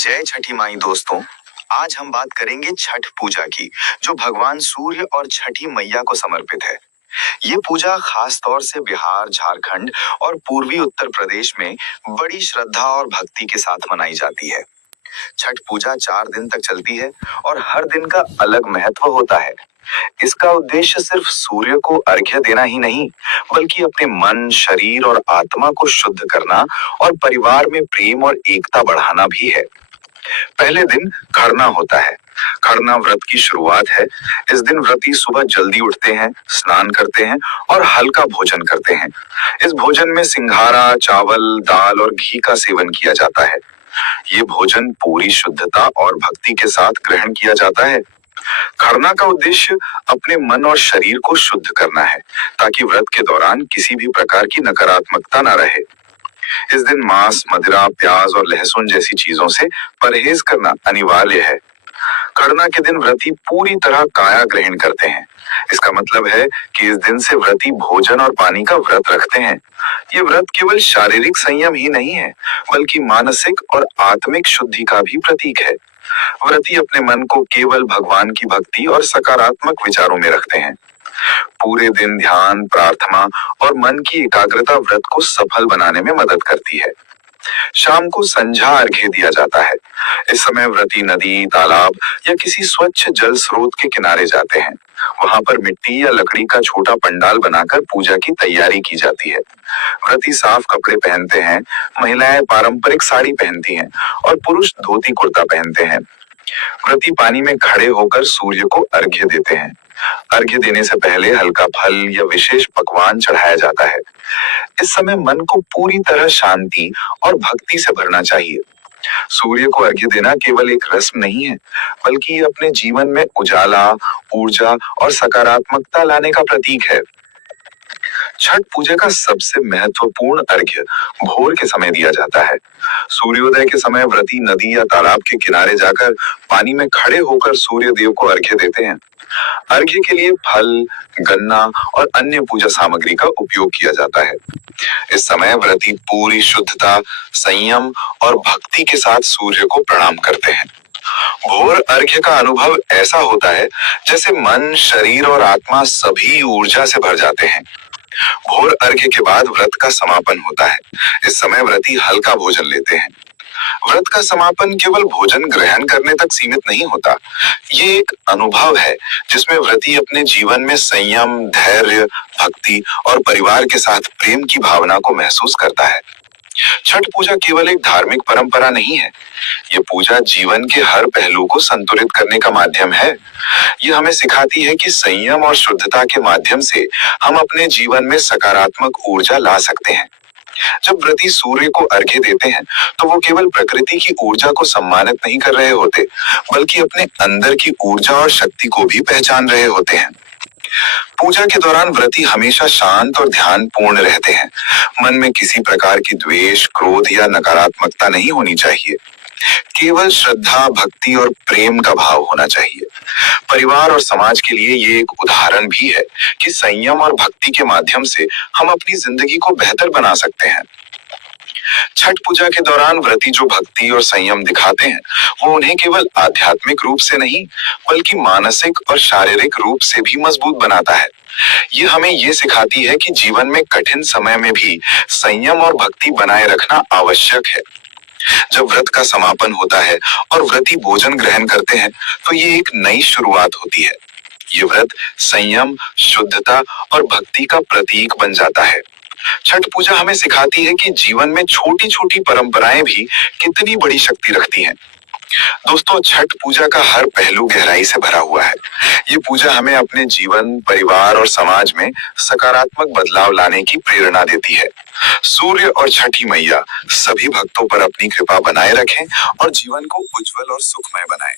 जय छठी माई दोस्तों। आज हम बात करेंगे छठ पूजा की, जो भगवान सूर्य और छठी मैया को समर्पित है। ये पूजा खास तौर से बिहार, झारखंड और पूर्वी उत्तर प्रदेश में बड़ी श्रद्धा और भक्ति के साथ मनाई जाती है। छठ पूजा 4 दिन तक चलती है और हर दिन का अलग महत्व होता है। इसका उद्देश्य सिर्फ सूर्य को अर्घ्य देना ही नहीं, बल्कि अपने मन, शरीर और आत्मा को शुद्ध करना और परिवार में प्रेम और एकता बढ़ाना भी है। पहले दिन खरना होता है। खरना व्रत की शुरुआत है। इस दिन व्रती सुबह जल्दी उठते हैं, स्नान करते हैं और हल्का भोजन करते हैं। इस भोजन में सिंघाड़ा, चावल, दाल और घी का सेवन किया जाता है। ये भोजन पूरी शुद्धता और भक्ति के साथ ग्रहण किया जाता है। खरना का उद्देश्य अपने मन और शरीर को शुद्ध करना है, ताकि व्रत के दौरान किसी भी प्रकार की नकारात्मकता न रहे। इस दिन मांस, मदिरा, प्याज और लहसुन जैसी चीजों से परहेज करना अनिवार्य है। खरना के दिन व्रती पूरी तरह काया ग्रहण करते हैं। इसका मतलब है कि इस दिन से व्रती भोजन और पानी का व्रत रखते हैं। ये व्रत केवल शारीरिक संयम ही नहीं है, बल्कि मानसिक और आत्मिक शुद्धि का भी प्रतीक है। व्रती अपने मन को केवल भगवान की भक्ति और सकारात्मक विचारों में रखते हैं। पूरे दिन ध्यान, प्रार्थना और मन की एकाग्रता व्रत को सफल बनाने में मदद करती है। शाम को संध्या अर्घ्य दिया जाता है। इस समय व्रती नदी, तालाब या किसी स्वच्छ जल स्रोत के किनारे जाते हैं। वहां पर मिट्टी या लकड़ी का छोटा पंडाल बनाकर पूजा की तैयारी की जाती है। व्रती साफ कपड़े पहनते हैं। महिलाएं पारंपरिक साड़ी पहनती हैं और पुरुष धोती कुर्ता पहनते हैं। व्रती पानी में खड़े होकर सूर्य को अर्घ्य देते हैं। अर्घ्य देने से पहले हल्का फल या विशेष पकवान चढ़ाया जाता है। इस समय मन को पूरी तरह शांति और भक्ति से भरना चाहिए। सूर्य को अर्घ्य देना केवल एक रस्म नहीं है, बल्कि ये अपने जीवन में उजाला, ऊर्जा और सकारात्मकता लाने का प्रतीक है। छठ पूजा का सबसे महत्वपूर्ण अर्घ्य भोर के समय दिया जाता है। सूर्योदय के समय व्रती नदी या तालाब के किनारे जाकर पानी में खड़े होकर सूर्य देव को अर्घ्य देते हैं। अर्घ्य के लिए फल, गन्ना और अन्य पूजा सामग्री का उपयोग किया जाता है। इस समय व्रती पूरी शुद्धता, संयम और भक्ति के साथ सूर्य को प्रणाम करते हैं। भोर अर्घ्य का अनुभव ऐसा होता है जैसे मन, शरीर और आत्मा सभी ऊर्जा से भर जाते हैं। भोर अर्घ्य के बाद व्रत का समापन होता है। इस समय व्रती हल्का भोजन लेते हैं। व्रत का समापन केवल भोजन ग्रहण करने तक सीमित नहीं होता। ये एक अनुभव है जिसमें व्रती अपने जीवन में संयम, धैर्य, भक्ति और परिवार के साथ प्रेम की भावना को महसूस करता है। छठ पूजा केवल एक धार्मिक परंपरा नहीं है। ये पूजा जीवन के हर पहलू को संतुलित करने का माध्यम है। ये हमें सिखाती है कि संयम और शुद्धता के माध्यम से हम अपने जीवन में सकारात्मक ऊर्जा ला सकते हैं। जब व्रती सूर्य को अर्घ्य देते हैं, तो वो केवल प्रकृति की ऊर्जा को सम्मानित नहीं कर रहे होते, बल्कि अपने अंदर की ऊर्जा और शक्ति को भी पहचान रहे होते हैं। पूजा के दौरान व्रती हमेशा शांत और ध्यानपूर्ण रहते हैं। मन में किसी प्रकार की द्वेष, क्रोध या नकारात्मकता नहीं होनी चाहिए। केवल श्रद्धा, भक्ति और प्रेम का भाव होना चाहिए। परिवार और समाज के लिए ये एक उदाहरण भी है कि संयम और भक्ति के माध्यम से हम अपनी जिंदगी को बेहतर बना सकते हैं। छठ पूजा के दौरान व्रती जो भक्ति और संयम दिखाते हैं, वो उन्हें केवल आध्यात्मिक रूप से नहीं, बल्कि मानसिक और शारीरिक रूप से भी मजबूत बनाता है। ये हमें ये सिखाती है कि जीवन में कठिन समय में भी संयम और भक्ति बनाए रखना आवश्यक है। जब व्रत का समापन होता है और व्रती भोजन ग्रहण करते हैं, तो ये एक नई शुरुआत होती है। ये व्रत संयम, शुद्धता और भक्ति का प्रतीक बन जाता है। छठ पूजा हमें सिखाती है कि जीवन में छोटी छोटी परंपराएं भी कितनी बड़ी शक्ति रखती हैं। दोस्तों, छठ पूजा का हर पहलू गहराई से भरा हुआ है। ये पूजा हमें अपने जीवन, परिवार और समाज में सकारात्मक बदलाव लाने की प्रेरणा देती है। सूर्य और छठी मैया सभी भक्तों पर अपनी कृपा बनाए रखें और जीवन को उज्जवल और सुखमय बनाएं।